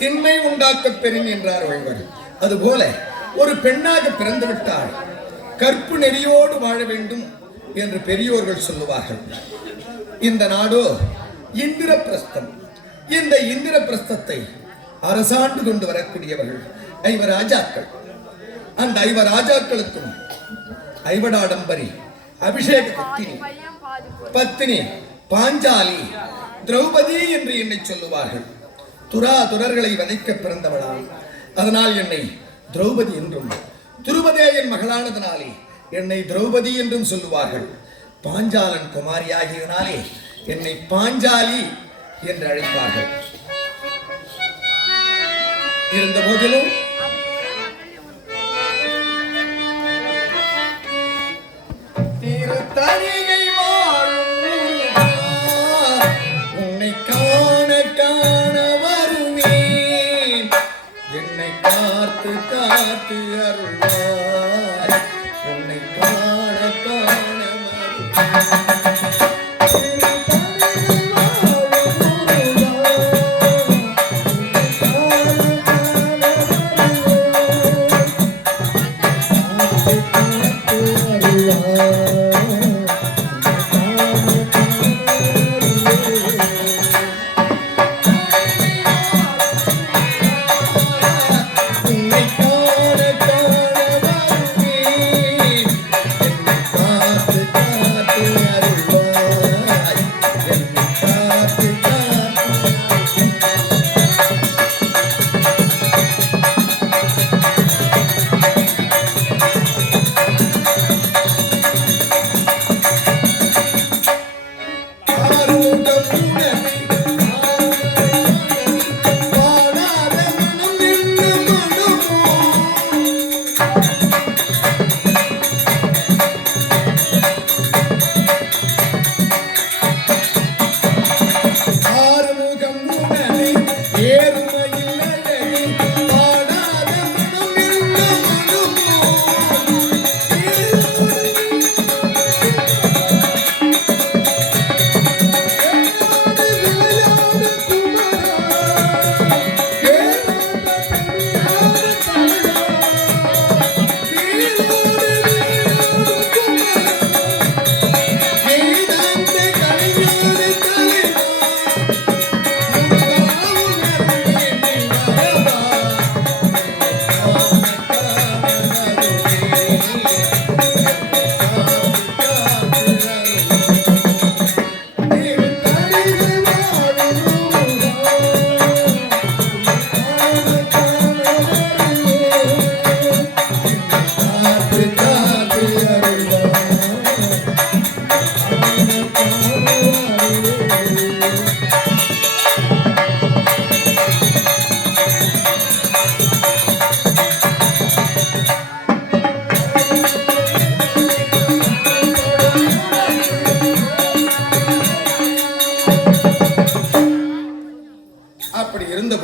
திண்மை உண்டாக்க பெறின் என்றார் வள்ளுவர். அதுபோல ஒரு பெண்ணாக பிறந்து விட்டால் கற்பு நெறியோடு வாழ வேண்டும் என்று பெரியோர்கள் சொல்லுவார்கள். இந்த நாடோ இந்திரபிரஸ்தம். இந்த இந்திரபிரஸ்தத்தை அரசாண்டு கொண்டு வரக்கூடியவர்கள் 5 ராஜாக்கள். அந்த 5 ராஜாக்களுக்கும் ஐவடாடம்பரி அபிஷேக பத்தினி பாஞ்சாலி திரௌபதி என்று என்னை சொல்லுவார்கள். துரர்களை வதைக்க பிறந்தவளாம். அதனால் என்னை திரௌபதி என்றும், திருபதேயன் மகளானதனாலே என்னை திரௌபதி என்றும் சொல்லுவார்கள். பாஞ்சாலன் குமாரியாகியனாலே என்னை பாஞ்சாலி என்று அழைப்பார்கள். இருந்த போதிலும் திருத்தணிகை வாழும் உன்னை காண காண வருவேன், என்னை காத்து காத்து அருள்வாய், உன்னை காண காண வருவேன். Yeah.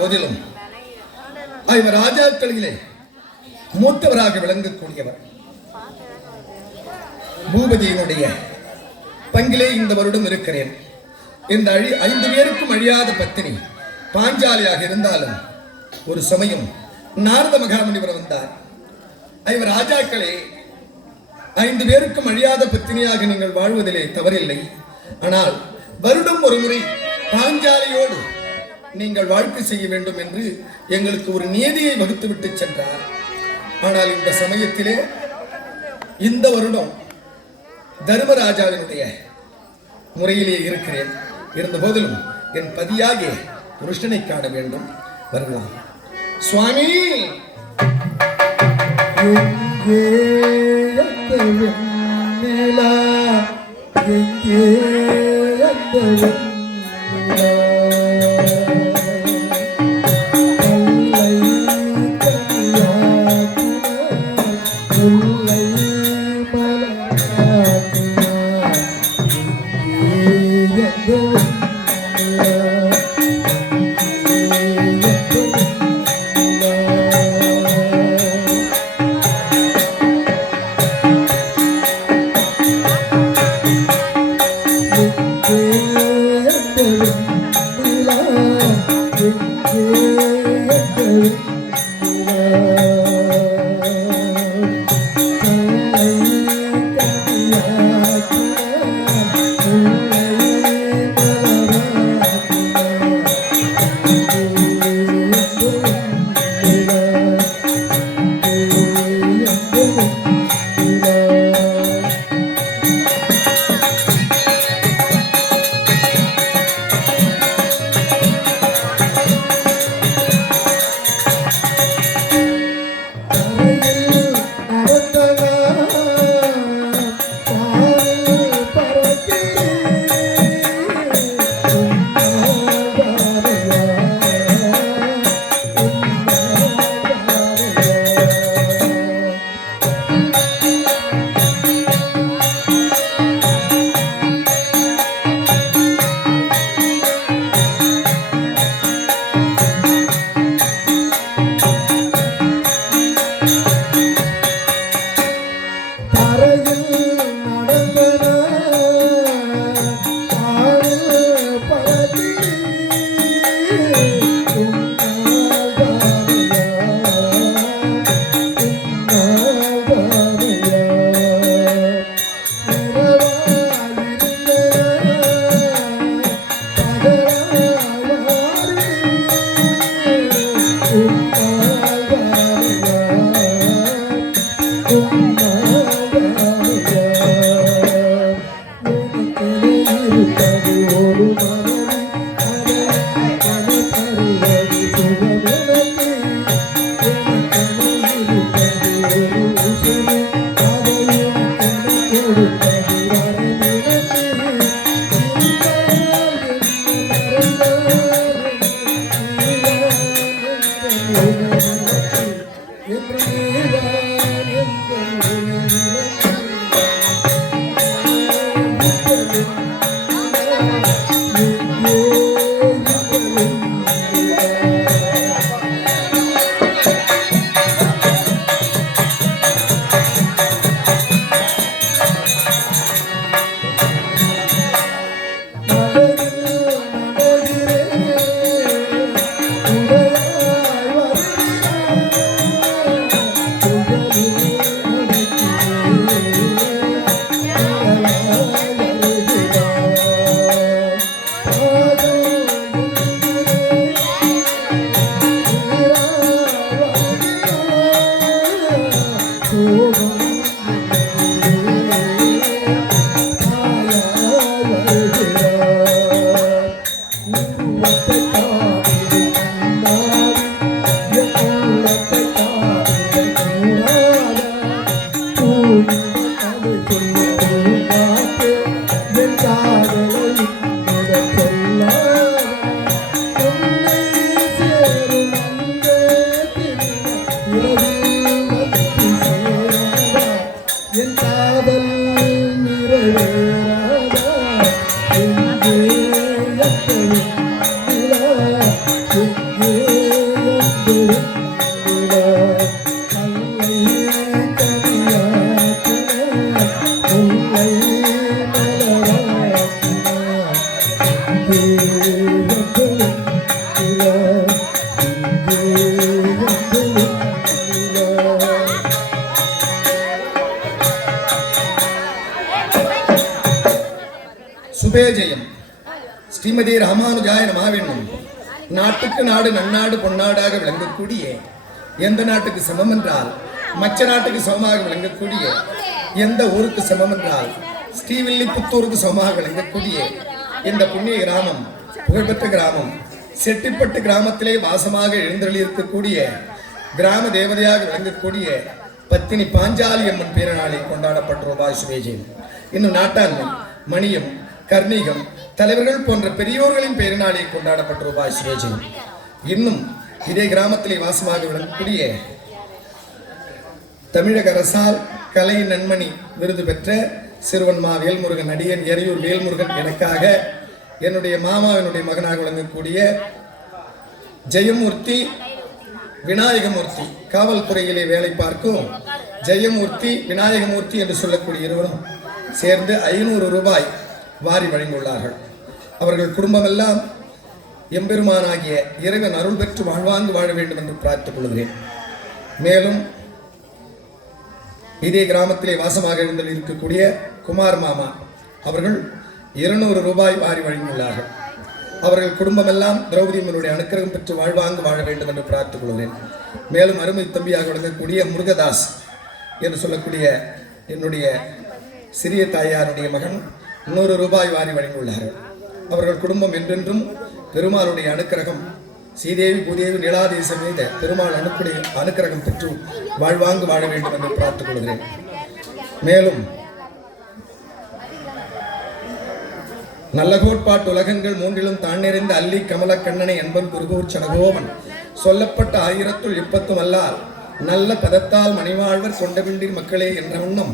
போதிலும் இவர் ராஜாக்களிலே மூத்தவராக விளங்கக்கூடியவர். பூபதியினுடைய பங்கிலே இந்த வருடம் இருக்கிறேன். இந்த 5 பேருக்கும் அழியாத பத்தினி பாஞ்சாலியாக இருந்தாலும் ஒரு சமயம் நாரத மகாமுனிவர் வந்தார். இவர் ராஜாக்களே, 5 பேருக்கும் அழியாத பத்தினியாக நீங்கள் வாழ்வதிலே தவறில்லை. ஆனால் வருடம் ஒரு முறை பாஞ்சாலியோடு நீங்கள் வாழ்க்கை செய்ய வேண்டும் என்று எங்களுக்கு ஒரு நியதியை வகுத்துவிட்டு சென்றார். ஆனால் இந்த சமயத்திலே இந்த வருடம் தர்மராஜாவினுடைய முறையிலே இருக்கிறேன். இருந்த போதிலும் என் பதியாகிய புருஷனை காண வேண்டும். வருகிறான் சுவாமி. சுபேஜயம் ஸ்ரீமதி ராமானுஜாய நமாவென்னும் நாட்டுக்கு நாடு நன்னாடு பொன்னாடாக விளங்கக்கூடிய, எந்த நாட்டுக்கு சமம் என்றால் மற்ற நாட்டுக்கு சமமாக விளங்கக்கூடிய, எந்த ஊருக்கு சமம் என்றால் ஸ்ரீவில்லிபுத்தூருக்கு சமமாக விளங்கக்கூடிய இந்த புண்ணிய கிராமம், புகழ்பெற்ற கிராமம் செட்டிப்பட்டு கிராமத்திலே வாசமாக எழுந்தருளியிருக்கக்கூடிய கிராம தேவதையாக விளங்கக்கூடிய பத்தினி பாஞ்சாலி அம்மன் பேரநாளில் கொண்டாடப்பட்ட ரூபாய் சுபேஜயம். இன்னும் நாட்டாண்மை, மணியம், கர்ணீகம் தலைவர்கள் போன்ற பெரியோர்களின் பேரநாளில் கொண்டாடப்பட்ட ரூபாய் சுபேஜயம். இன்னும் இதே கிராமத்திலே வாசமாக விளங்கக்கூடிய தமிழக அரசால் கலை நன்மணி விருது பெற்ற சிறுவன்மா வேல்முருகன் அடியன் எரியூர் வேல்முருகன் எனக்காக என்னுடைய மாமாவினுடைய மகனாக விளங்கக்கூடிய ஜெயமூர்த்தி விநாயகமூர்த்தி, காவல்துறையிலே வேலை பார்க்கும் ஜெயமூர்த்தி விநாயகமூர்த்தி என்று சொல்லக்கூடிய இருவரும் சேர்ந்து 500 ரூபாய் வாரி வழங்கியுள்ளார்கள். அவர்கள் குடும்பமெல்லாம் எம்பெருமானாகிய இறைவன் அருள் பெற்று வாழ்வாங்கு வாழ வேண்டும் என்று பிரார்த்தித்துக் கொள்கிறேன். மேலும் இதே கிராமத்திலே வாசமாக எழுந்தல் இருக்கக்கூடிய குமார் மாமா அவர்கள் 200 ரூபாய் வாரி வழங்கியுள்ளார்கள். அவர்கள் குடும்பமெல்லாம் திரௌபதி அம்மனுடைய அனுக்கிரகம் பெற்று வாழ்வாங்கு வாழ வேண்டும் என்று பிரார்த்தித்துக் கொள்கிறேன். மேலும் அருமை தம்பியாக விளங்கக்கூடிய முருகதாஸ் என்று சொல்லக்கூடிய என்னுடைய சிறிய தாயாருடைய மகன் 100 ரூபாய் வாரி வழங்கியுள்ளார்கள். அவர்கள் குடும்பம் என்றென்றும் பெருமாளுடைய அனுக்கிரகம், ஸ்ரீதேவி பூதேவி நீலாதேச மீத பெருமாள் அனுக்கிரகம் பெற்று வாழ்வாங்கு வாழ வேண்டும் என்று பிரார்த்தித்துக் கொள்கிறேன். மேலும் நல்ல கோட்பாட்டு உலகங்கள் மூன்றிலும் தான் நிறைந்த அல்லி கமல கண்ணனை என்பன் குருகூர் சனகோவன் சொல்லப்பட்ட 1000த்துள் 10 அல்லால் நல்ல பதத்தால் மணிவாழ்வர் கொண்டவின்றி மக்களே என்ற வண்ணம்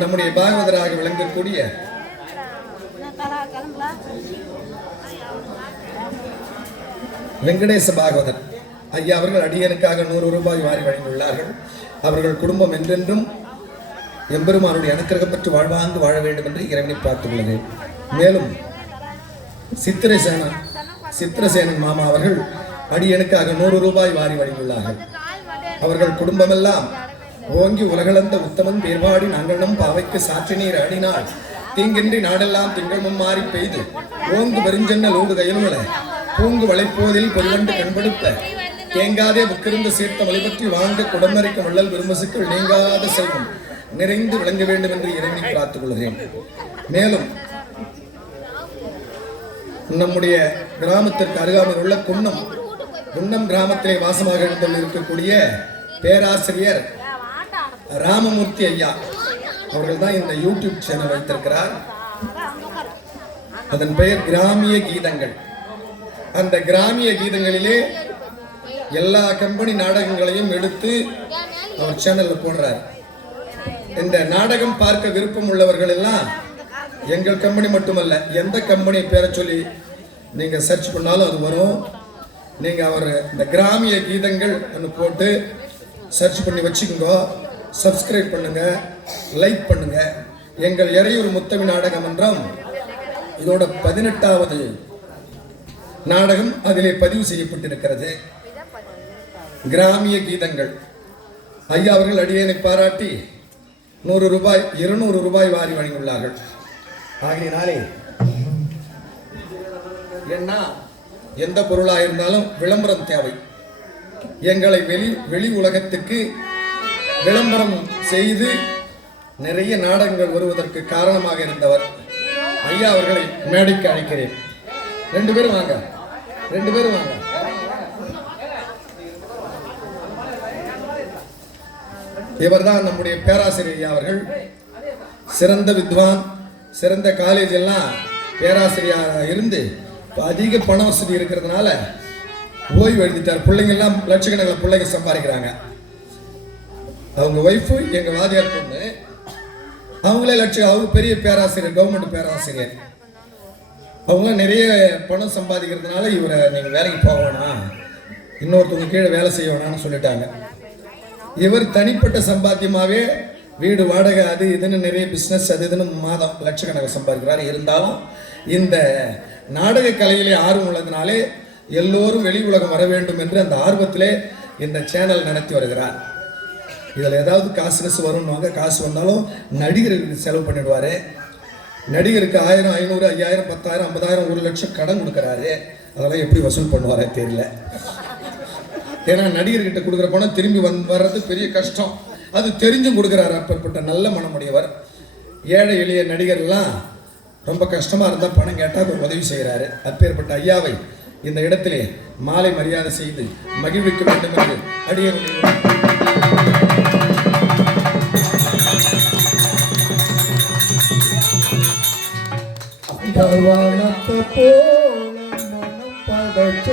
நம்முடைய பாகவதராக விளங்கக்கூடிய வெங்கடேச பாகவதர் ஐயா அவர்கள் அடியனுக்காக 100 ரூபாய் வாரி வழங்கியுள்ளார்கள். அவர்கள் குடும்பம் என்றென்றும் எம்பெருமானுடைய அனுக்கிரகம் பெற்று வாழ்வாங்கு வாழ வேண்டும் என்று இறைவனை பார்த்துள்ளேன். மேலும் சித்திரசேனன் மாமா அவர்கள் அடியனுக்காக 100 ரூபாய் வாரி வழங்கியுள்ளார்கள். அவர்கள் குடும்பமெல்லாம் ஓங்கி உலகளந்த உத்தமன் பேர்பாடி நாங்களும் பாவைக்கு சாற்றி நீர் ஆடினாள் தீங்கின்றி நாடெல்லாம் திங்கள் மும்மாறி பெய்து ஓங்கு பெருஞ்சென்னல் ஓடு கயலுமல பூங்கு வளைப்போதில் பொறிவண்டு கண்படுத்த தேங்காதே புக்கிருந்த சீர்த்த வழிபற்றி வாங்க குடமறைக்க வள்ளல் விரும்பசுக்கள் நீங்காத செல்வம் நிறைந்து விளங்க வேண்டும் என்று இறைவனை பிரார்த்தித்துக் கொள்கிறேன். மேலும் நம்முடைய கிராமத்திற்கு அருகாமையில் உள்ள குன்னம் கிராமத்திலே வாசமாக எழுந்தல் இருக்கக்கூடிய பேராசிரியர் ராமமூர்த்தி ஐயா அவர்கள் தான் இந்த யூடியூப் சேனல் வைத்திருக்கிறார். அதன் பெயர் கிராமிய கீதங்கள். அந்த கிராமிய கீதங்களிலே எல்லா கம்பெனி நாடகங்களையும் எடுத்து அவர் சேனல்ல போடுறார். இந்த நாடகம் பார்க்க விருப்பம் உள்ளவர்கள் எல்லாம் எங்கள் கம்பெனி மட்டுமல்ல, எந்த கம்பெனி பேரை சொல்லி நீங்க சர்ச் பண்ணாலும் அது வரும். நீங்க அவர் இந்த கிராமிய கீதங்கள் போட்டு சர்ச் பண்ணி வச்சுக்கோங்க, சப்ஸ்கிரைப் பண்ணுங்க, லைக் பண்ணுங்க. எங்கள் எறையூர் முத்தமி நாடக மன்றம் இதோட 18வது நாடகம் அதிலே பதிவு செய்யப்பட்டிருக்கிறது. கிராமிய கீதங்கள் ஐயா அவர்கள் அடியேனை பாராட்டி 100 ரூபாய் 200 ரூபாய் வாரி வழங்கியுள்ளார்கள். ஆகையினாலே என்ன எந்த பொருளாக இருந்தாலும் விளம்பரம் தேவை. எங்களை வெளி உலகத்துக்கு விளம்பரம் செய்து நிறைய நாடகங்கள் வருவதற்கு காரணமாக இருந்தவர் ஐயா அவர்களை மேடைக்கு அழைக்கிறேன். 2 பேரும் வாங்க, 2 பேரும் வாங்க. இவர்தான் நம்முடைய பேராசிரியர் ஐயா அவர்கள். சிறந்த வித்வான், சிறந்த காலேஜ் எல்லாம் பேராசிரியராக இருந்து அதிக பண வசதி இருக்கிறதுனால ஓய்வு எழுதிட்டார். பிள்ளைங்க எல்லாம் லட்சக்கணக்கில் பிள்ளைங்க சம்பாதிக்கிறாங்க. அவங்க ஒய்ஃபு எங்க வாதியார் பொண்ணு, அவங்களே அவங்க பெரிய பேராசிரியர், கவர்மெண்ட் பேராசிரியர். அவங்க நிறைய பணம் சம்பாதிக்கிறதுனால இவரை நீங்க வேலைக்கு போக வேணாம், இன்னொருத்தவங்க கீழே வேலை செய்ய வேணாம்னு சொல்லிட்டாங்க. இவர் தனிப்பட்ட சம்பாத்தியமாவே வீடு வாடகை அது இதுன்னு நிறைய பிஸ்னஸ் அது இதுன்னு மாதம் லட்சக்கணக்கில் சம்பாதிக்கிறார். இருந்தாலும் இந்த நாடக கலையிலே ஆர்வம் உள்ளதுனாலே எல்லோரும் வெளி உலகம் வர வேண்டும் என்று அந்த ஆர்வத்திலே இந்த சேனல் நடத்தி வருகிறார். இதில் ஏதாவது காசு வரும்னுவாங்க, காசு வந்தாலும் நடிகர்களுக்கு செலவு பண்ணிடுவார். நடிகருக்கு 1000, 500, 5000, 10,000, 50,000, 1,00,000 கடன் கொடுக்குறாரு. அதெல்லாம் எப்படி வசூல் பண்ணுவாரே தெரியல. ஏன்னா நடிகர்கிட்ட கொடுக்குற பணம் திரும்பி வர்றது பெரிய கஷ்டம். அது தெரிஞ்சும் கொடுக்குறாரு. அப்பேற்பட்ட நல்ல மனமுடையவர். ஏழை எளிய நடிகர்லாம் ரொம்ப கஷ்டமாக இருந்தால் பணம் கேட்டால் உதவி செய்கிறாரு. அப்பேற்பட்ட ஐயாவை இந்த இடத்திலே மாலை மரியாதை செய்து மகிழ்விக்க வேண்டும் என்று அடியேன். வானத்தை போல மனம் படைச்ச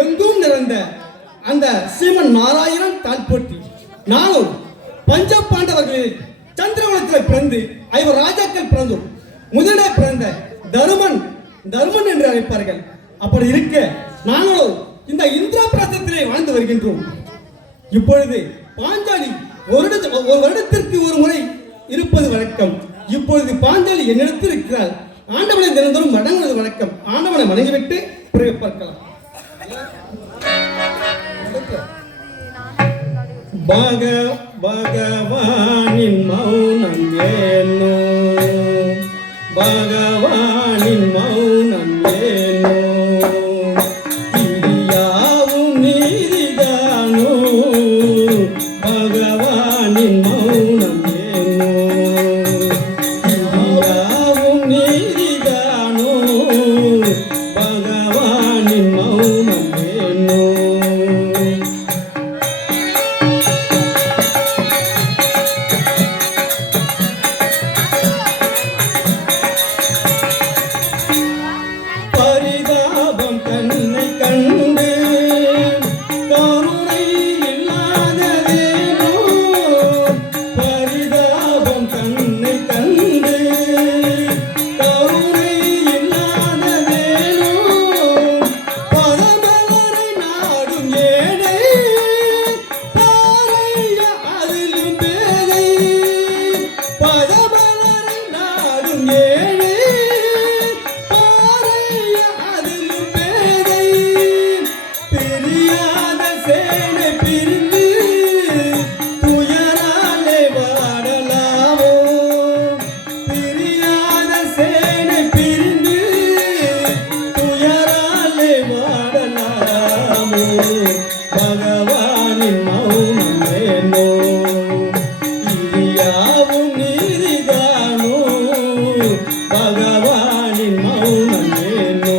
எங்கும் நிறைந்த அந்த சீமன் நாராயணன் தாழ்போற்றி நானும் பஞ்ச பாண்டவர்களில் சந்திரவனத்தில் பிறந்து 5 ராஜாக்கள் பிறந்தோம். முதலில் பிறந்த தருமன் என்று அழைப்பார்கள். அப்படி இருக்க நாங்களும் இந்த இந்திரபிரஸ்தத்திலே வாழ்ந்து வருகின்றோம். இப்பொழுது பாஞ்சாலி ஒரு வருடத்திற்கு ஒரு முறை இருப்பது வழக்கம். இப்பொழுது பாஞ்சாலி என்னிடத்தில் இருக்கிறார். ஆண்டவனை தினந்தோறும் வணங்குவது வழக்கம். ஆண்டவனை வணங்கிவிட்டு பிறகு பார்க்கலாம். பகவானின் மௌனம் ஏனோ, பகவானின் மௌனம் ஏனோ, இடியாவும் நீதிதானோ, பகவானின் மௌனம் ஏனோ, இடியாவும் நீதிதானோ, பகவானின் மௌனம் ஏனோ. பரிதாபம் தன்னை கண்டு கருணை இல்லாததேனோ, பரிதாபம் தன்னை கண்டு கருணை இல்லாததேனோ, பதமலரை நாடும் ஏழை பாறையா அதிலும் பேதை, பதமலரை நாடும் ஏழை அதிலும் பேதை, பிரியாத சேனை பிரிந்து துயராலே வாடலாமோ, பிரியாத சேனை பிரிந்து துயராலே வாடலாமோ, பகவானின் மௌனம் ஏனோ, இடியாவும் நீதிதானோ, பகவானின் மௌனம் ஏனோ.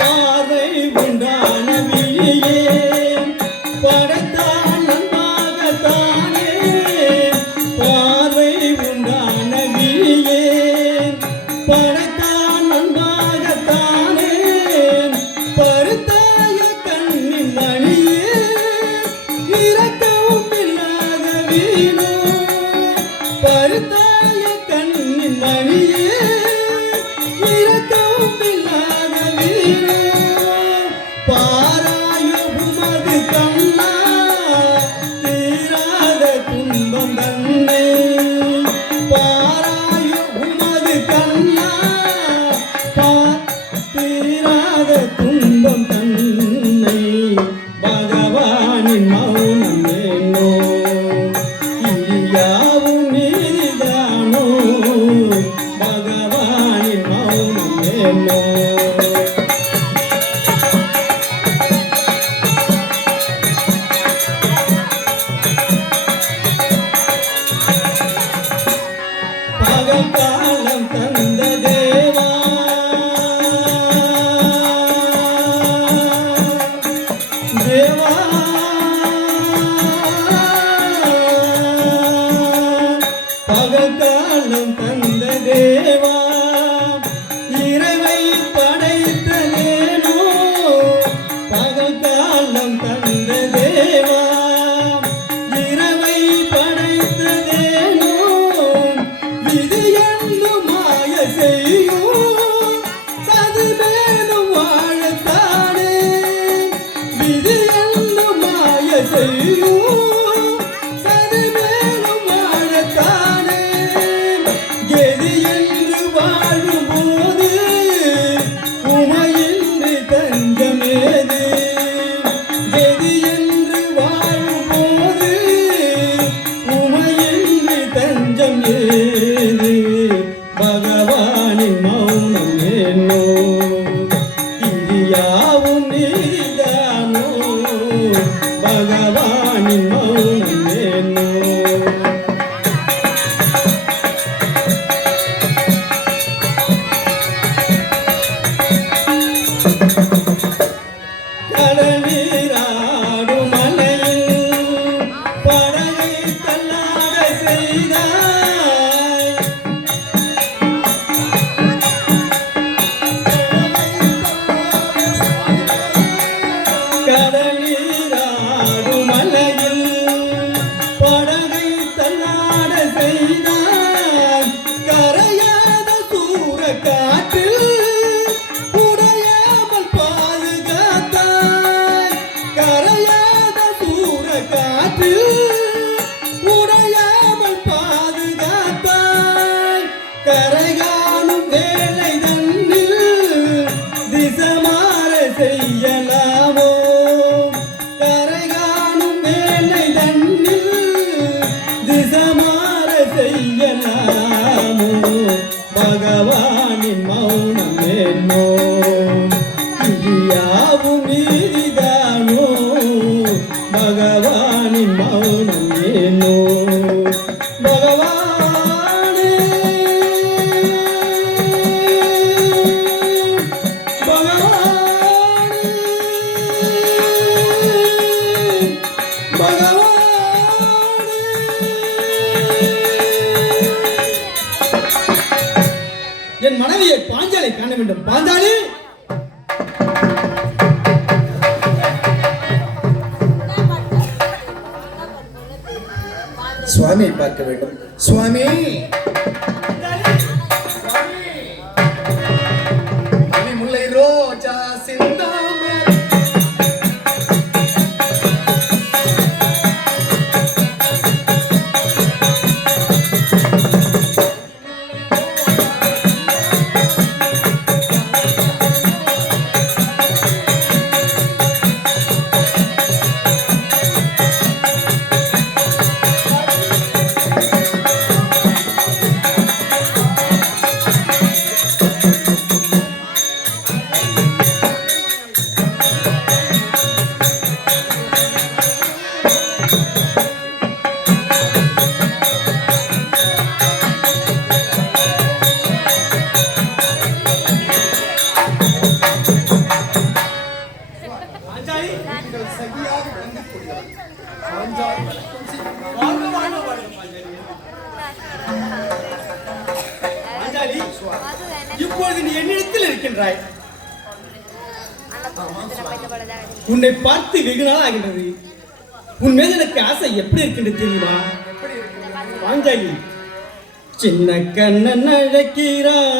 பார்வை உண்டான விழியே படைத்தான் நன்பாகத்தானே, பார்வை உண்டான விழியே படைத்தான் நன்பாகத்தானே, பருத்தாய கண்ணின் மணியே இரக்கவும் இல்லாத வீணோ, பருத்தாய கண்ணின் மணியே இரக்கவும் இல்லாத வீணோ, பாராயு உமது கண்ணா தீராத துன்பம் தன்னை, பாராயு உமது கண்ணா தீராத துன்பம் தன்னை, பகவானின் மௌனம் ஏனோ, இடியாவும் நீதிதானோ, பகவானின் மௌனம் ஏனோ. பகல் காலம் தந்த தேவா, தேவா, பகல் காலம் தந்த தேவா, இரவை படைத்ததேனோ, பகல் காலம் தந்த தேவா, இரவை படைத்ததேனோ, விதி என்று மாய செய்யும் சதுமேலும் வாழத்தானே, விதி என்று மாய செய்யும் சதுமேலும் வாழத்தானே, எது என்று வாழும்போது உமையின்றி தஞ்சமேது, எது என்று வாழும்போது உமையின்றி தஞ்சம் ஏது, பகவானின் மௌனம் ஏனோ, இடியாவும் நீதிதானோ, பகவானின் மௌனம் ஏனோ. கடலீராடும் மலையில் படகை தள்ளாட செய்தாய், கடலீராடும் மலையில் படகை தள்ளாட செய்தாய், கரையாத சூற காற்றில் உடையாமல் பாதுகாத்தாய், கரையாத சூற காற்றில் திசமாற செய்யலாமோ பகவானின் மௌனம் என்னோ யாவும் நீதிதானோ பகவானின் மௌனம் ஏனோ பகவானே பகவானே பகவானே என் மனைவியை பாஞ்சாலை காண வேண்டும். பாஞ்சாலி சுவாமியை பார்க்க வேண்டும். சுவாமி முல்லை ரோஜா சிந்தாமரை இப்பொழுது நீ என்னிடத்தில் இருக்கின்றாய். உன்னை பார்த்து வெகு நாள் ஆகின்றது. உன் மேல் எனக்கு ஆசை எப்படி இருக்கின்றது தெரியுமா? பாஞ்சாலி சின்ன கண்ணன் அழைக்கிறான்.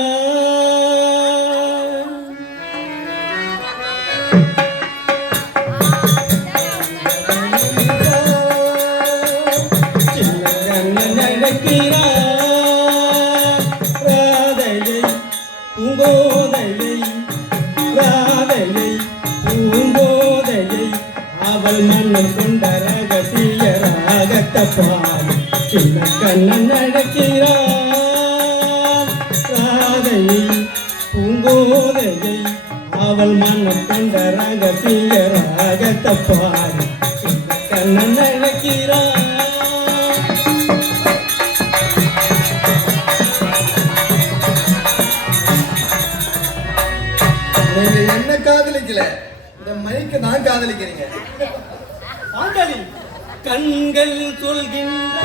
அவள் மன்னம் கொண்ட ரகசிய ராகத்தப்பால் சின்ன கண்ணன் நடக்கிறான். ராதையை பூங்கோதையை அவள் மன்னம் கொண்ட ரகசிய ராகத்தப்பால் சின்ன கண்ணன் நடக்கிறான். நீங்க என்ன காதலிக்கல, இந்த மைக்கு நான் காதலிக்கிறீங்க. பாஞ்சாலி கண்கள் சொல்கின்ற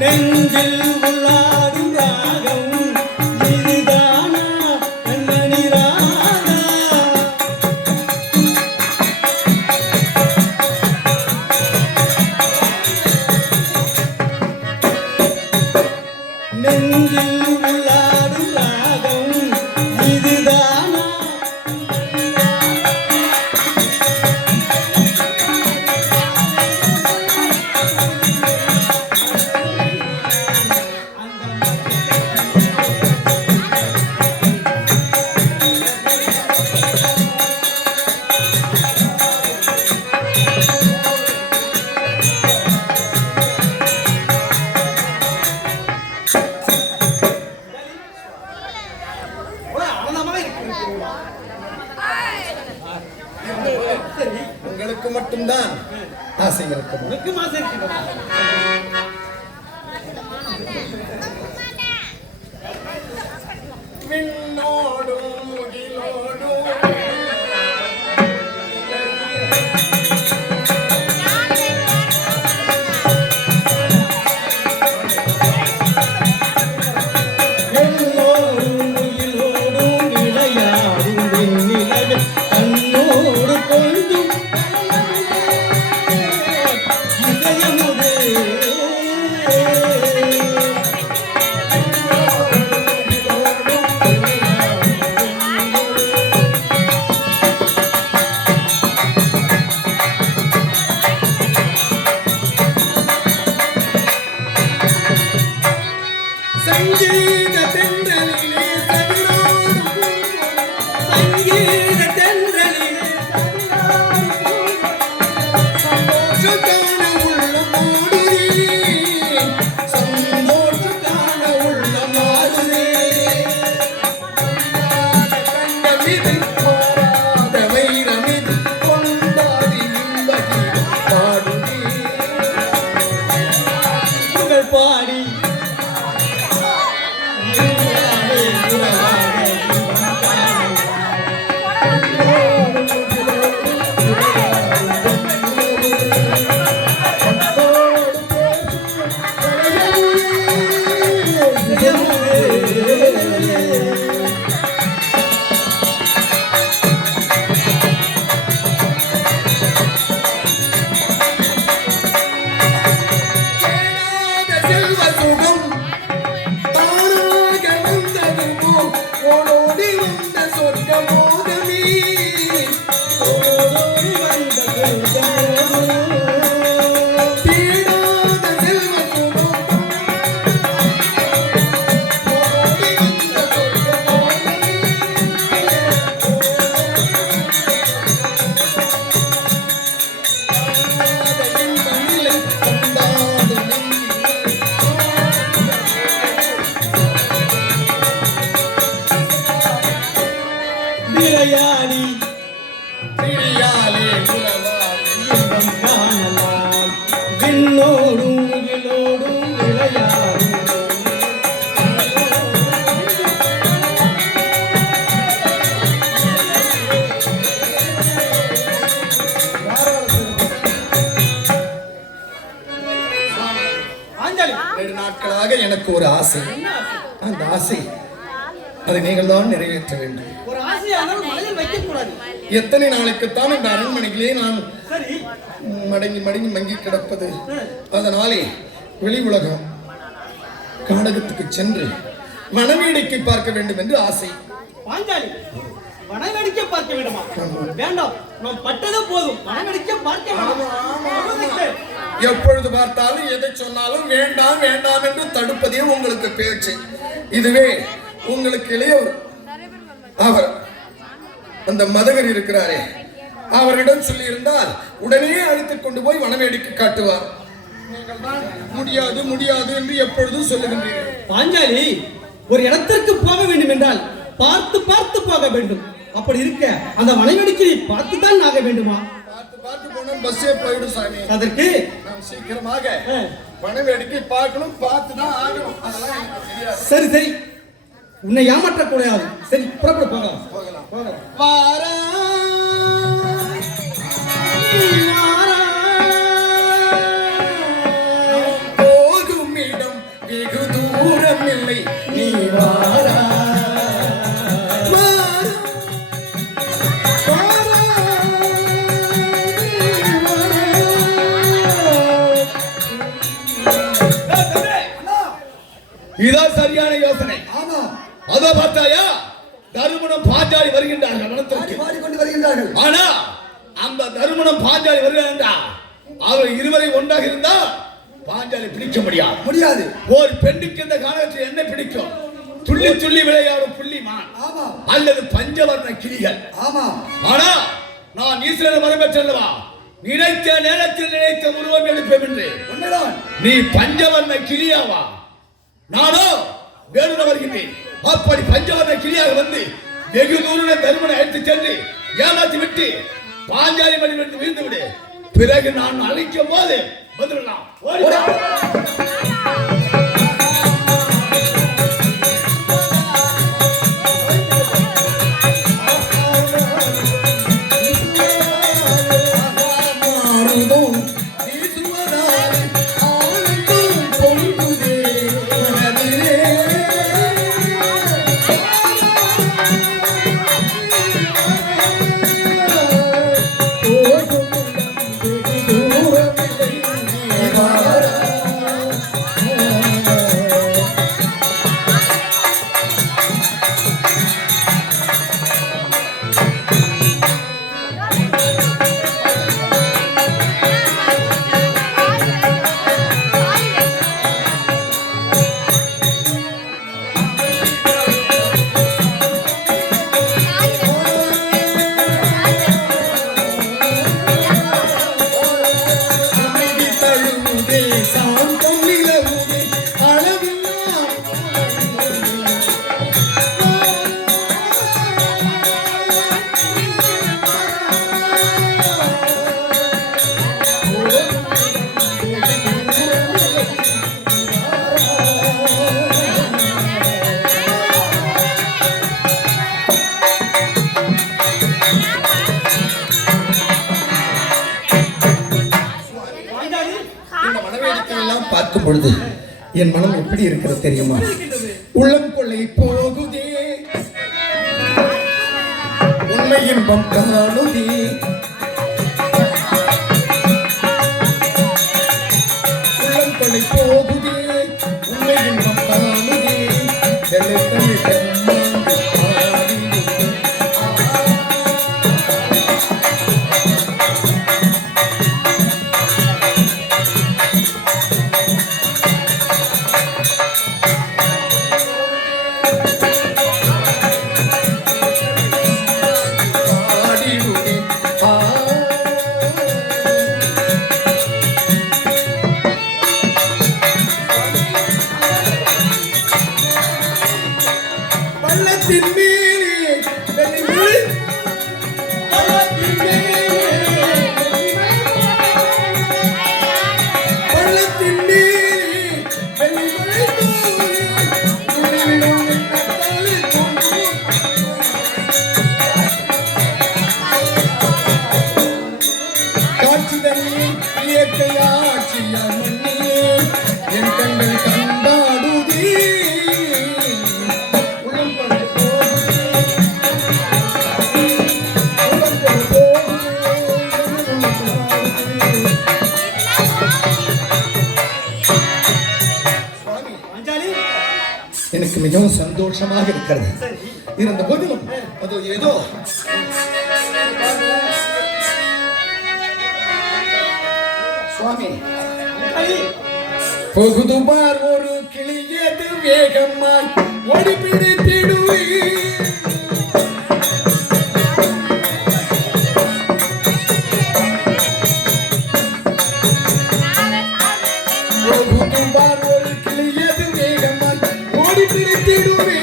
நெஞ்சில் உள்ளாடும் ராகம் இதுதானா கண்மணி ராதா. நெஞ்சில் உள்ளாடும் ராகம் இதுதானா உங்களுக்கு மட்டும்தான் ஆசை இருக்கும். உனக்கு ஆசை இருக்கிறதா? விண்ணோடும் முகிலோடும் எனக்கு ஒரு ஆசை. அந்த ஆசை அதை நீங்கள் தான் நிறைவேற்ற வேண்டும். ஒரு ஆசையானால் மனதில் வைக்கக்கூடாது. எத்தனை நாளைக்குத்தான் இந்த அரண்மனையிலே நான் சரி, மடங்கி மடங்கி மங்கி கிடப்பது? அதனாலே வெளி உலகம் காடகத்துக்கு சென்று மணவேடிக்கை பார்க்க வேண்டும் என்று ஆசை. பாஞ்சாலி வனவேடிக்கை பார்க்க வேண்டுமா? வேண்டாம், நாம் பட்டது போதும். வனவேடிக்கை பார்க்க வேண்டாம். எப்பொழுது பார்த்தாலும் எதை சொன்னாலும் வேண்டாம் வேண்டாம் என்று தடுப்பதே உங்களுக்கு பேச்சு. இதுவே உங்களுக்கு இளையவர் அவர் அந்த மதகர் இருக்கிறாரே, அவரிடம் சொல்லி இருந்தால் உடனே அழைத்துக் கொண்டு போய் வனவேடிக்கை காட்டுவார். நீங்கள் தான் முடியாது முடியாது என்று எப்பொழுதும் சொல்லுகின்றீர்கள். பாஞ்சாலி, ஒரு இடத்திற்கு போக வேண்டும் என்றால் பார்த்து பார்த்து போக வேண்டும். அப்படி இருக்க அந்த வனவேடிக்கையை பார்த்துதான் ஆக வேண்டுமா? பார்த்து பார்த்து போனா பஸ்ஸே போயிடும் சாமி. அதற்கு நாம் சீக்கிரமாக வனவேடிக்கை பார்க்கணும், பார்த்துதான் ஆகணும். அதெல்லாம் எனக்கு தெரியாது. சரி சரி, உன்னை ஏமாற்ற கூடாது. சரி, புறப்பட போகலாம். வாரா போகும் இடம் வெகு தூரம் இல்லை, நீ வாரா இதான் சரியான யோசனை. ஆமா, அத பார்த்தாயா, தருமணம் பாஞ்சாலி வருகின்றார்கள் வனத்திற்கு. பாடிக்கொண்டு வருகின்றார்கள். ஆனா அந்த தருமணம் பாஞ்சாலி வருகிறார். அவர் இருவரை ஒன்றாக இருந்தா பாஞ்சாலி பிடிக்க முடியாது. ஒரு பெண்ணுக்கு இந்த காலத்தில் என்ன பிடிக்கும்? துள்ளி துள்ளி விளையாடும் புள்ளிமான் அல்லது பஞ்சவர்ண கிளிகள். ஆனா நான் ஈஸ்வரன் வரம்பெற்றல்லவா, நினைத்த நேரத்தில் நினைத்த உருவம் எடுப்பேன் என்று. நீ பஞ்சவர்ண கிளியாவா? நானோ வேணுன வருகின்றேன். அப்படி பஞ்சவர்ண கிளியாக வந்து வெகு தூர தருமனை அழைத்து சென்று ஏமாற்றி விட்டு பாஞ்சாலி மடிவிலிருந்து வீழ்ந்து விடு. பிறகு நான் அழைக்கும் போது வந்துடலாம். பார்க்கும் பொழுது என் மனம் எப்படி இருக்கிறது தெரியுமா? உள்ளம் கொள்ளை போகுதே, உண்மை இன்பம் காணுதே. உள்ளம் கொள்ளை போகுதே, உண்மை இன்பம் காணுதே. இயற்கையாட்சியா மண்ணிலே என் கண்கள் கண்டாடும் மிகவும் சந்தோஷமாக இருக்கிறது. இருந்த போதிலும் அது ஏதோ சுவாமி போகுது பார் ஒரு கிளியது வேகமாய் ஓடி பிடித்திடுவே. போகுது பார் ஒரு கிளியது வேகமாய் ஓடி பிடித்திடுவே.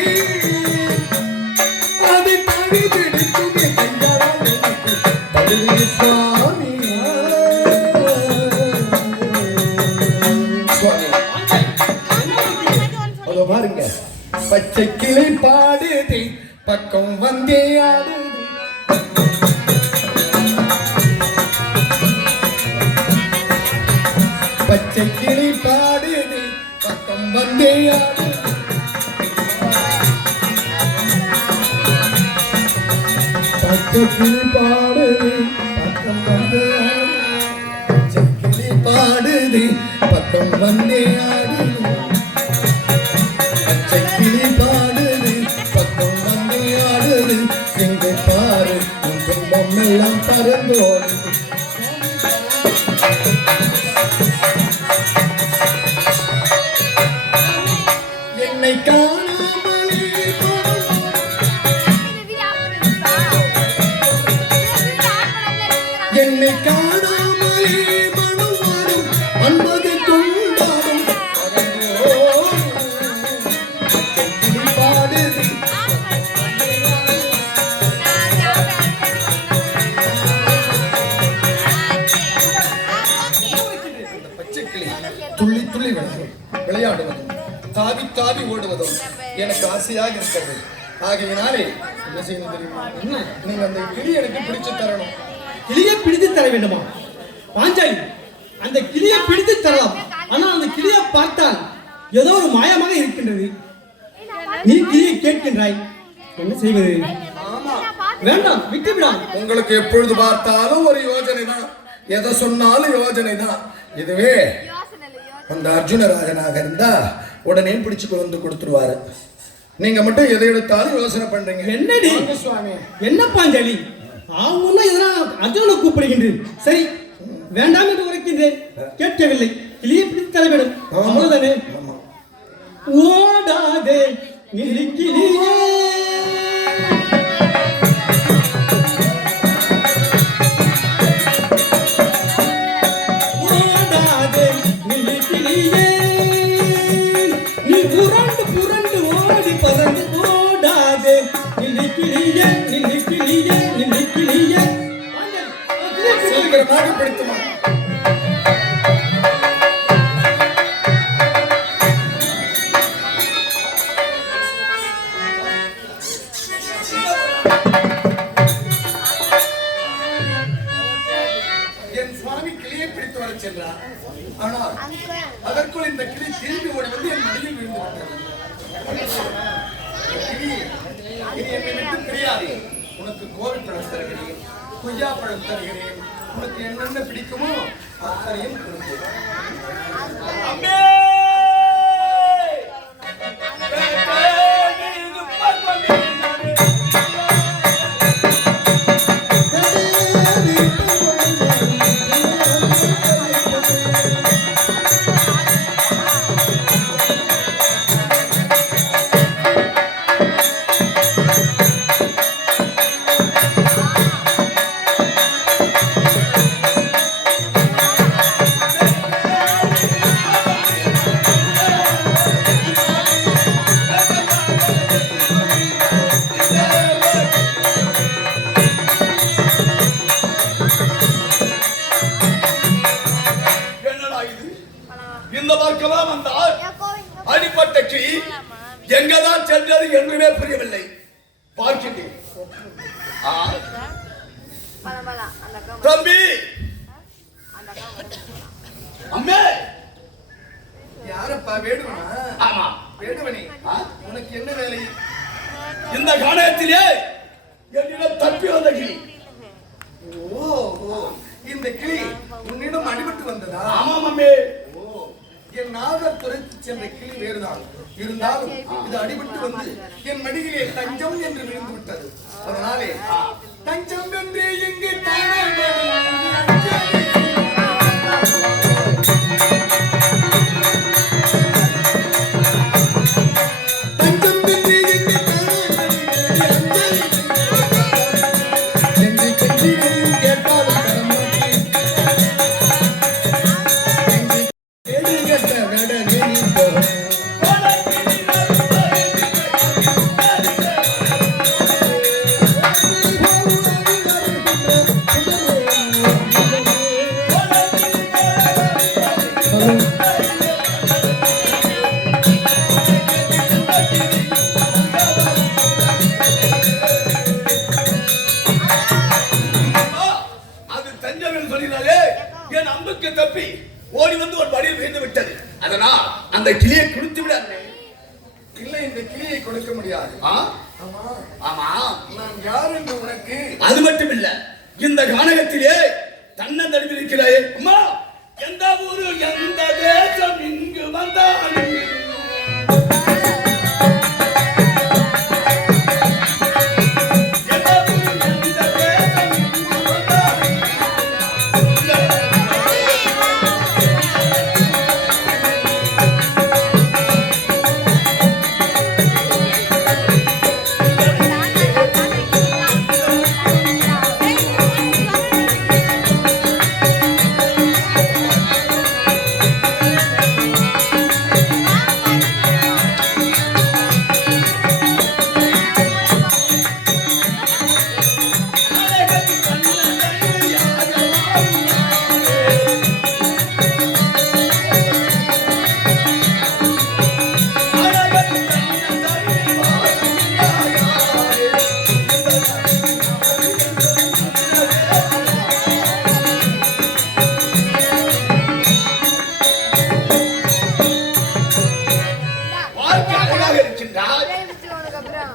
அதை தடி பிடித்துமே கையாளால் எனக்கு தடுவி சுவாமி. அதோ பாருங்க, பச்சை கிளி பாடுது பக்கம் வந்தே ஆடுது. பச்சை கிளி பாடுது பக்கம் வந்தே ஆடுது. பச்சை கிளி பாடுது பக்கம் வந்தே ஆடுது. பச்சை கிளி பாடுது பக்கம் வந்தே ஆடுது. பச்சை கிளி பாடுது பக்கம் வந்து ஆடுது. எங்கே பாரு உன் துன்பம் எல்லாம் பறந்தோடு. என்னை காணாமலே என்னை காணாமலே மனுவாடும் அன்பது கொண்டாடும். துள்ளி துள்ளி விளையாடுவதும் தாவி தாவி ஓடுவதும் எனக்கு ஆசையாக இருக்கிறது. ஆகையினாலே என்ன செய்யணும் தெரியுமா? நீங்க அந்த கிளி எனக்கு பிடிச்சு தரணும். கிளியை பிடித்து தர வேண்டுமா? பாஞ்சாலி, அந்த கிளியை பிடித்து தரலாம். ஆனால் அந்த கிளியை பார்த்தால் ஏதோ ஒரு மாயமாக இருக்கின்றது. நீ கிளியை கேட்கின்றாய், என்ன செய்வது? வேண்டாம், விட்டுவிடாம். உங்களுக்கு எப்பொழுது பார்த்தாலும் ஒரு யோஜனை தான், எதை சொன்னாலும் யோஜனை தான். இதுவே அந்த அர்ஜுனராஜனாக இருந்தா உடனே பிடிச்சு கொண்டு கொடுத்துருவாரு. நீங்க மட்டும் எதை எடுத்தாலும் யோசனை பண்றீங்க. என்னடி சுவாமி? என்ன பாஞ்சாலி, அவங்க எதனா அர்ஜுனனை கூப்பிடுகின்றேன். சரி, வேண்டாம் என்று உரைக்கின்றேன். கேட்கவில்லை. கிளியை பிடித்து தர வேண்டும், அவ்வளவுதானே? ஓடாதே கிளி கிளியே, ஓடாதே கிளி கிளியே, நீ புரண்டு புரண்டு ஓடி பறந்து ஓடாதே கிளி கிளியே, கிளி கிளியே, கிளி கிளியே. சீக்கிரமாக பிடித்துமா? என் சுவாமி கிளியை பிடித்து வர சென்றார். ஆனால் அதற்குள் இந்த கிளி திரும்பி ஓடி வந்து என் மடியில் விழுந்து விட்டது. கிளி, இனி என்னை விட்டு பிரியாது. உனக்கு கோவைப்பழம் தருகிறேன், கொய்யா பழம் தருகிறேன். உனக்கு என்னென்ன பிடிக்குமோ அத்தனையும் கொடுப்பேன். இந்த பக்கமாக வந்தால் அடிப்பட்ட கிளி எங்கதான் சென்றது என்றுமே புரியவில்லை. பார்க்கின்றேன். தம்பி, அம்மே, யாரப்பா? வேடுவனா? ஆமா, வேடுவனே, உனக்கு என்ன வேலை? இந்த காணத்திலே என்னிடம் தப்பி வந்த கிளி. ஓ, இந்த கிளி உன்னிடம் அடிபட்டு வந்ததா? ஆமாம் அம்மே. என் நாகர் துரைத்து சென்ற கிளி வேறுதான். இருந்தாலும் இது அடிபட்டு வந்து என் மடியிலே தஞ்சம் என்று விழுந்து விட்டது. அதனாலே தஞ்சம் என்று எங்கே என் அம்புக்கு தப்பி ஓடி வந்து ஒரு வடியில் விழுந்து விட்டது. அதனால் அந்த கிளியை கொடுத்து விட. இல்லை, இந்த கிளியை கொடுக்க முடியாது. ஆமா, நான் யார் என்று உனக்கு அது மட்டும் இல்ல, இந்த கானகத்திலே தன்னந்தடுப்பு இருக்கிறாயே அம்மா. எந்த ஊரு எந்த தேசம் இங்கு வந்தாலும்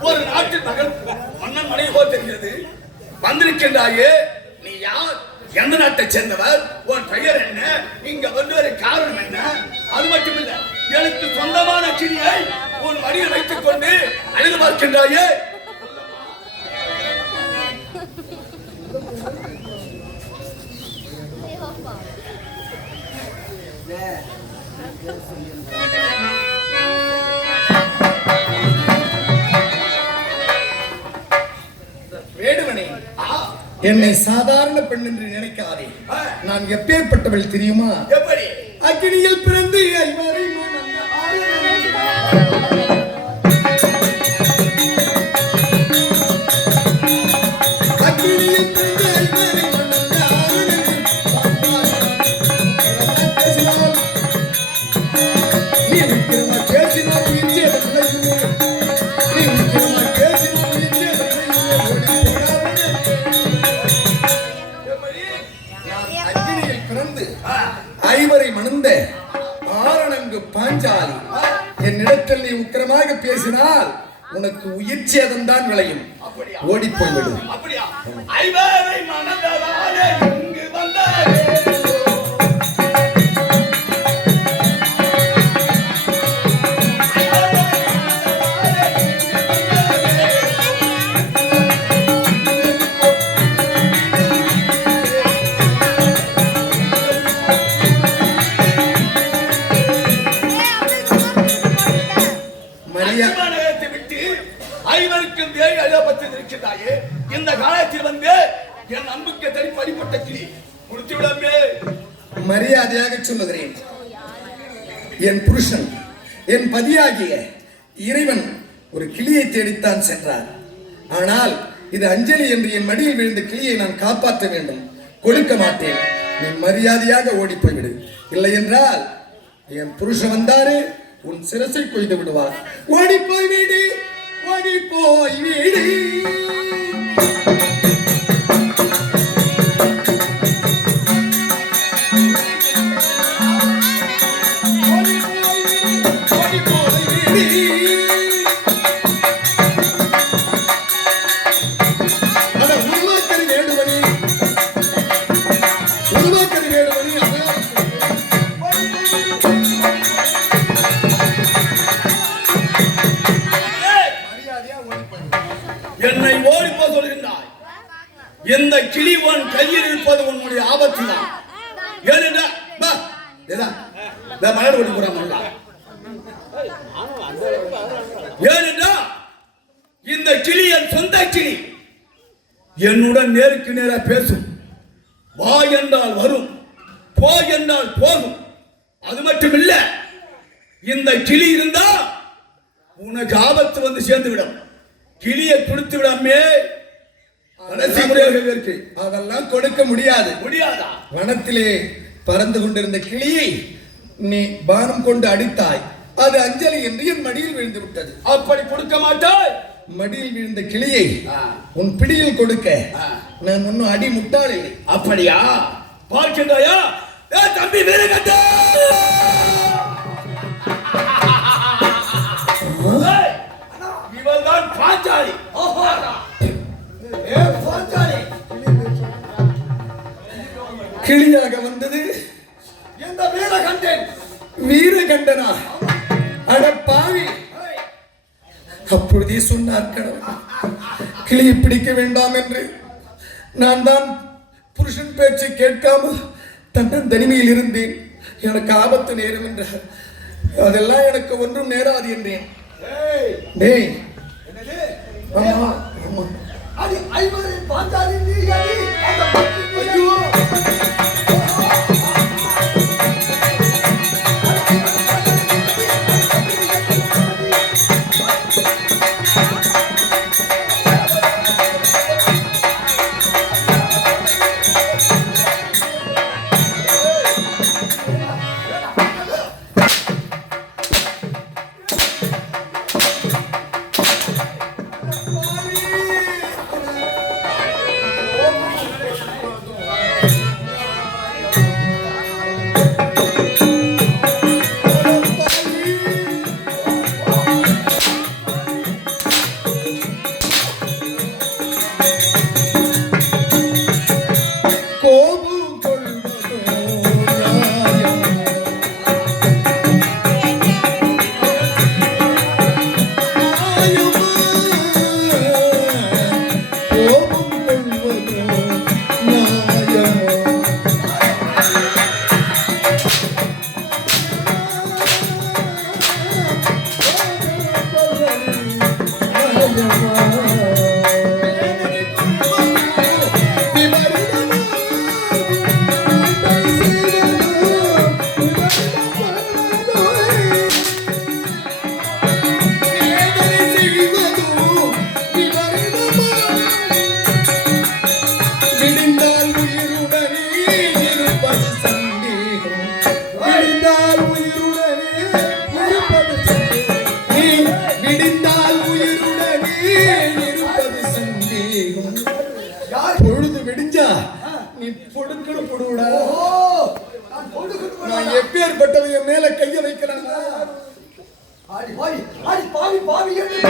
ஒரு நாட்டு மகள் மன்னன் மனைவி போல் தெரிகிறது. வந்திருக்கின்றாயே, நீ யார்? எந்த நாட்டை சேர்ந்தவர்? உன் பெயர் என்ன? இங்க வந்து காரணம் என்ன? அது மட்டும் இல்ல, எனக்கு சொந்தமான கிளியை உன் மடியில் வைத்துக் கொண்டு அழுது பார்க்கின்றாயே. வேடுவனே, என்னை சாதாரண பெண் என்று நினைக்காதே. நான் எப்பேற்பட்டவள் தெரியுமா? எப்படி? அக்கினியில் பிறந்து ஐவரை ஐவரை மணந்த ஆரணங்கு பாஞ்சாலி என்னிடத்தில் நீ உக்கிரமாக பேசினால் உனக்கு உயிர் சேதம் தான் விளையும். ஓடி போய்விடு. அப்படியா? ஐவரை மணந்ததாலே இங்கு வந்தாரே. இந்த காலத்தில் வந்து என் அன்புக்கு தரிப்பு அடிப்பட்ட கிளி முடித்து விடாமே. மரியாதையாக சொல்லுகிறேன், என் புருஷன் என் பதியாகிய இறைவன் ஒரு கிளியை தேடித்தான் சென்றார். ஆனால் இது அஞ்சலி என்று என் மடியில் விழுந்த கிளியை நான் காப்பாற்ற வேண்டும். கொடுக்க மாட்டேன். நீ மரியாதையாக ஓடி போய்விடு. இல்லை என்றால் என் புருஷன் வந்தாரு உன் சிரசை கொய்து விடுவார். ஓடி போய்விடு, ஓடி போய்விடு. ஏழுடா பா ஏதா இந்த மலர் ஓடி போறாமல்ல ஏழுடா இந்த கிளி என் சொந்த கிளி என்னுடன் நேருக்கு நேரா பேசும் வா என்றால் வரும் போ என்றால் போகும் அது மட்டும் இல்ல இந்த கிளி இருந்தா உனக்கு ஆபத்து வந்து சேர்ந்து விடும் கிளியை கொடுத்து விடாமே கடைசி முறையாக இருக்கு அதெல்லாம் கொடுக்க முடியாது முடியாதா வனத்திலே பறந்து கொண்டிருந்த கிளியை நீ பானம் கொண்டு அடித்தாய் அது அஞ்சலி என்று என் மடியில் விழுந்து விட்டது அப்படி கொடுக்க மாட்டாய் மடியில் விழுந்த கிளியை உன் பிடியில் கொடுக்க நான் ஒன்னும் அடி முட்டாள் இல்லை அப்படியா பார்க்கின்றாயா தம்பி வீரகண்டா இவள்தான் பாஞ்சாலி கிளியாக வந்தது எந்த வீரகண்டன் வீரகண்டனா அட பாவி அப்பொழுதே சொன்னார் கடவுள் கிளியை பிடிக்க வேண்டாம் என்று நான் தான் புருஷன் பேச்சை கேட்காமல் தன்னன் தனிமையில் இருந்தேன் எனக்கு ஆபத்து நேரும் என்றார் அதெல்லாம் எனக்கு ஒன்றும் நேராது என்றேன் டேய் ஆமா ஆமா அடி ஐவரை பாஞ்சாலி நீ அடி அந்த ஐயோ பொழுது விடிஞ்சா நீ பொடுக்கடு பொடுடா நான் எப்பேற்பட்டவைய மேல கைய வைக்கிறேன் ஆடி பாவி ஆடி பாவி பாவி என்று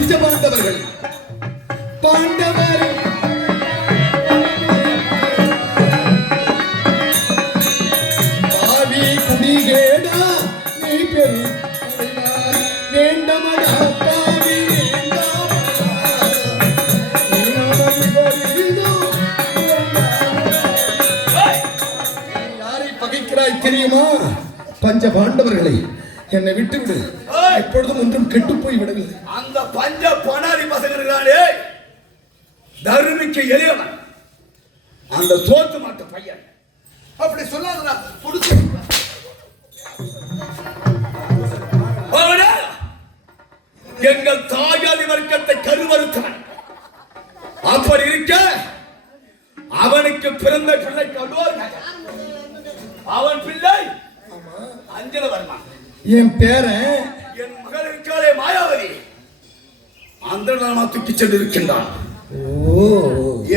பஞ்சபாண்டவர்கள் பாண்டவர் பாவி குடிகேடா நீ பெரும் வேண்டமடா பாவி யாரை பகைக்கிறாய் தெரியுமா? பஞ்ச பாண்டவர்களை என்னை விட்டுவிடு. எப்பொழுதும் ஒன்றும் கெட்டு போய் விடவில்லை. அந்த பஞ்ச பணாரி பசங்க இருக்கிறானே, தருமிக்கு எளியவன், அந்த தோத்து மாட்ட பையன். அப்படி சொல்லாதடா. புடிச்சு அவனே எங்கள் தாயாதி வர்க்கத்தை கருவறுத்தவன். அப்படி இருக்க அவனுக்கு பிறந்த பிள்ளை கடோர். அவன் பிள்ளை அஞ்சலவர்மன். என் பேரன் என் மகள் இருக்காளே மாயாவதி, அந்த நாம தூக்கி சென்று இருக்கின்றான்.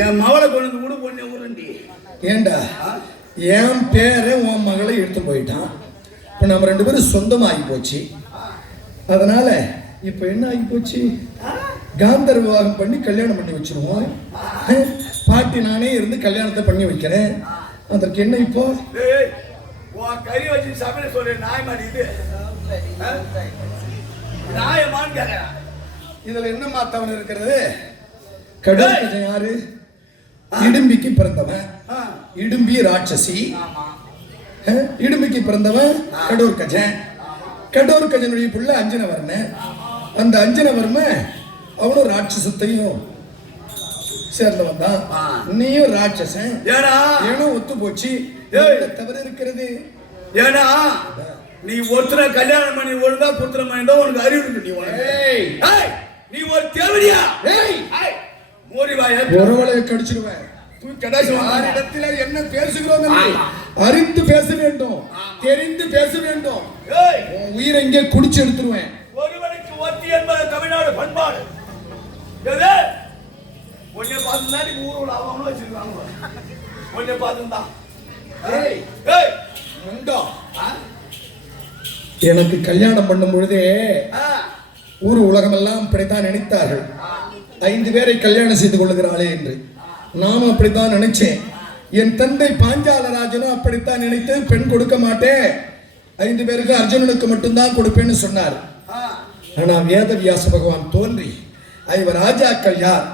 என் மகளை கொண்டு கூட பொண்ணு உருண்டி. ஏண்டா என் பேரன் உன் மகளை எடுத்து போயிட்டான். இப்ப நம்ம 2 பேரும் சொந்தமாகி போச்சு. அதனால இப்ப என்ன ஆகி போச்சு? காந்தர் விவாகம் பண்ணி கல்யாணம் பண்ணி வச்சிருவோம். பாட்டி நானே இருந்து கல்யாணத்தை பண்ணி வைக்கிறேன். அதற்கு என்ன இப்போ? கறி வச்சு சமையல் சொல்ற நாய் மாடி இது நியாயமான்னு கேட்கிறேன். இதுல என்ன மாத்தவன் இருக்கிறது? கடோர் யாரு? இடும்பிக்கு பிறந்தவன். இடும்பி ராட்சசி. இடும்பிக்கு பிறந்தவன் கடோர் கஜன். கடோர் கஜனுடைய புள்ள அஞ்சனவர்மன். அந்த அஞ்சனவர்மன் அவனும் ராட்சசத்தையும் சேர்ந்தவன் தான். நீயும் ராட்சசன். ஏன்னா ஒத்து போச்சு. தவறு இருக்கிறது. ஏன்னா நீ ஒருத்தரை கல்யாணம் பண்ணி ஒழுங்கா புத்திர மணி தான் உனக்கு அறிவு இருக்கு. நீ ஒரு தேவடியா? ஒருவளைய கடிச்சிருவேன். இடத்துல என்ன பேசுகிறோம் அறிந்து பேச வேண்டும், தெரிந்து பேச வேண்டும். உயிரை இங்கே குடிச்சு எடுத்துருவேன். ஒருவனுக்கு ஒத்தி என்பது தமிழ்நாடு பண்பாடு. ஒன்னே பார்த்து தான் ஊர் அவனும் வச்சிருக்காங்க. ஒன்னே பார்த்து தான் எனக்கு கல்யாணம் பண்ணும் பொழுதே ஊர் உலகமெல்லாம் அப்படித்தான் நினைத்தார்கள். 5 பேரை கல்யாணம் செய்து கொள்ளுகிறாளே என்று. நானும் அப்படித்தான் நினைச்சேன். என் தந்தை பாஞ்சாலராஜனும் அப்படித்தான் நினைத்து பெண் கொடுக்க மாட்டேன், 5 பேருக்கு அர்ஜுனனுக்கு மட்டும்தான் கொடுப்பேன்னு சொன்னார். ஆனா வேத வியாச பகவான் தோன்றி 5 ராஜாக்கள் யார்?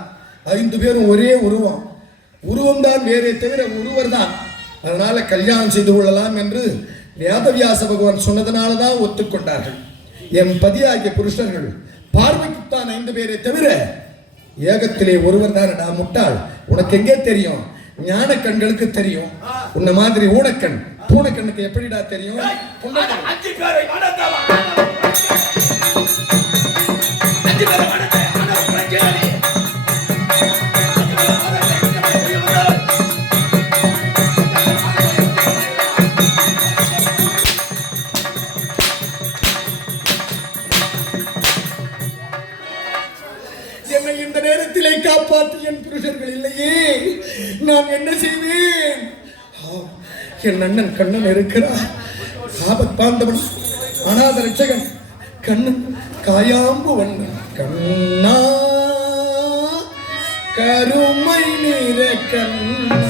5 பேரும் ஒரே உருவம். உருவம் தான் வேறே தவிர ஒருவர் தான். அதனால கல்யாணம் செய்து கொள்ளலாம் என்று வேதவியாச பகவான் சொன்னதனாலதான் ஒத்துக்கொண்டார்கள். என் பதியாகிய புருஷர்கள் பார்வைக்குத்தான் 5 பேரை தவிர ஏகத்திலே ஒருவர் தான். முட்டாள், உனக்கு எங்கே தெரியும்? ஞான கண்களுக்கு தெரியும். உன்ன மாதிரி ஊனக்கண் பூனக்கண்ணுக்கு எப்படிடா தெரியும்? என்னை இந்த நேரத்திலே காப்பாற்று என் புருஷர்கள் இல்லையே, நான் என்ன செய்வேன்? என் அண்ணன் கண்ணன் இருக்கிறார். ஆபத் பாந்தவன், அநாத ரட்சகன் கண்ணன், காயாம்பு வண்ணன் கண்ணா, கருமை நிற கண்ணா,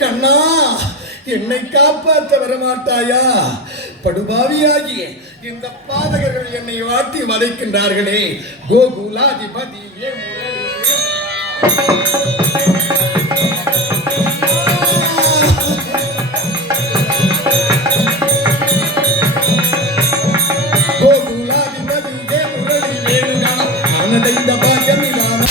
கண்ணா, என்னை காப்பாற்ற வரமாட்டாயா? படுபாவியாகிய இந்த பாதகர்கள் என்னை வாட்டி வதைக்கின்றார்களே. கோகுலாதிபதி அடைந்த பாகமிதான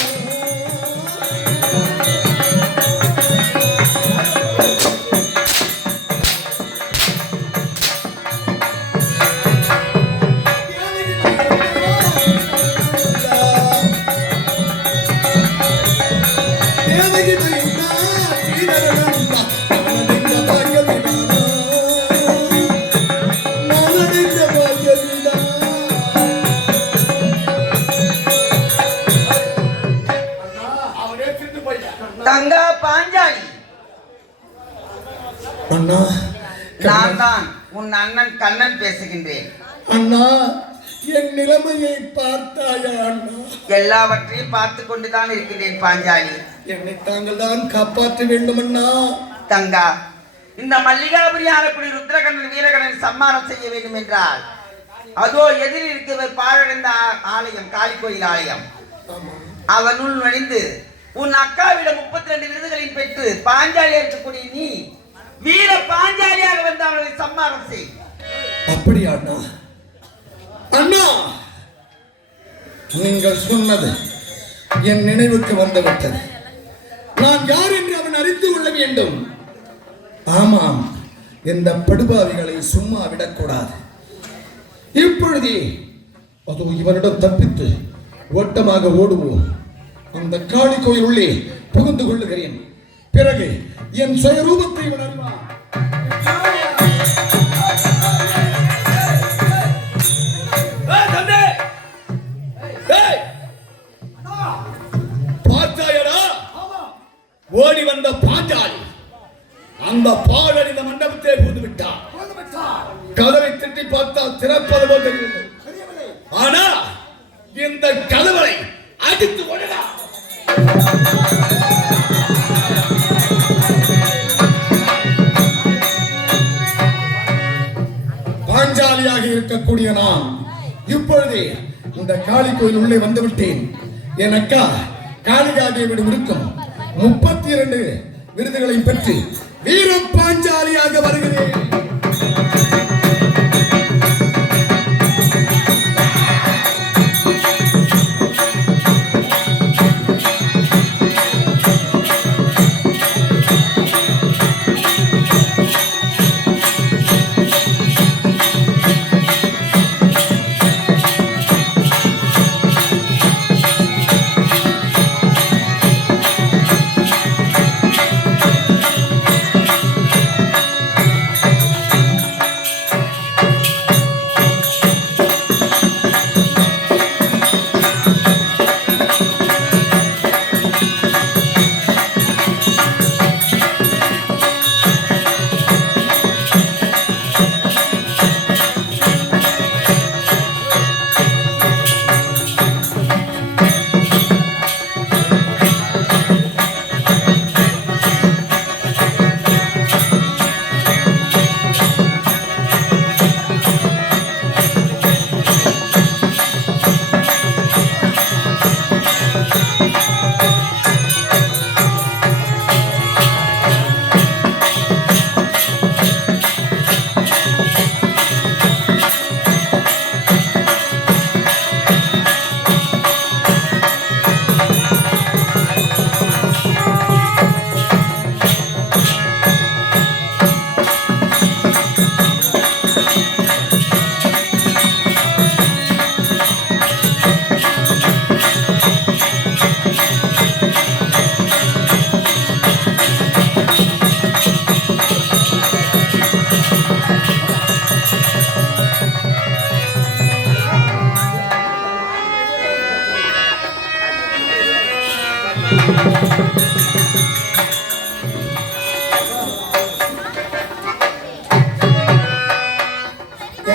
தங்கா பாஞ்சாலி, அண்ணா, நான் தான் உன் அண்ணன் கண்ணன் பேசுகின்றேன். அண்ணா, என் நிலைமையை பார்த்தாயா அண்ணா? எல்லாவற்றையும் பார்த்து கொண்டுதான் இருக்கின்றேன் பாஞ்சாலி. என்னை தாங்கள் தான் காப்பாற்ற வேண்டும் அண்ணா. தங்கா, இந்த மல்லிகாபுரி ஆலக்குடி ருத்ரகண்ணன் வீரகண்ணன் சம்மானம் செய்ய வேண்டும் என்றால் அதோ எதிரில் இருக்கிற பாழடைந்த ஆலயம், காளி கோயில் ஆலயம், அதனுள் நுழைந்து உன் அக்காவிடம் 32 விருதுகளின் பெற்று பாஞ்சாலி இருக்கக்கூடிய நீ வீர பாஞ்சாலியாக வந்து அவர்களை சம்மானம் செய். அப்படியா அண்ணா? அண்ணா, நீங்கள் சொன்னது என் நினைவுக்கு வந்துவிட்டது. நான் யார் என்று அவன் அறிந்து கொள்ள வேண்டும். ஆமாம், இந்த படுபாவிகளை சும்மா விடக்கூடாது. இப்பொழுதே அதோ இவனிடம் தப்பித்து ஓட்டமாக ஓடுவோம். அந்த காளி கோயில் உள்ளே புகுந்து கொள்ளுகிறேன். பிறகு என் சுயரூபத்தை இவன் அறிவான். பார்த்தாயடா, ஓடி வந்த பாஞ்சாலி அந்த பாழடைந்த மண்டபத்தை புகுந்து விட்டார். கதவை தட்டி பார்த்தால் திறப்பது போல் தெரியவில்லை. ஆனா இந்த கதவை அடித்து ஓடலாம். பாஞ்சாலியாக இருக்கக்கூடிய நான் இப்பொழுதே இந்த காளி கோயில் உள்ளே வந்து விட்டேன். என் அக்கா காளிகாதேவியிடம் இருக்கும் 32 விருதுகளை பெற்று வீர பாஞ்சாலியாக வருகிறேன்.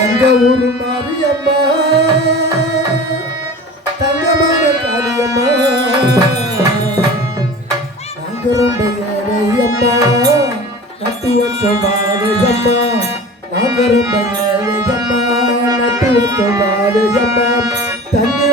எங்க ஊரு மாரியம்மா, தங்கமான காளியம்மா, நாங்க ரொம்ப ஏழையம்மா, நட்டு வச்ச வாழையம்மா நாங்க ரொம்ப ஏழையம்மா நட்டு வச்ச வாழையம்மா தண்ணி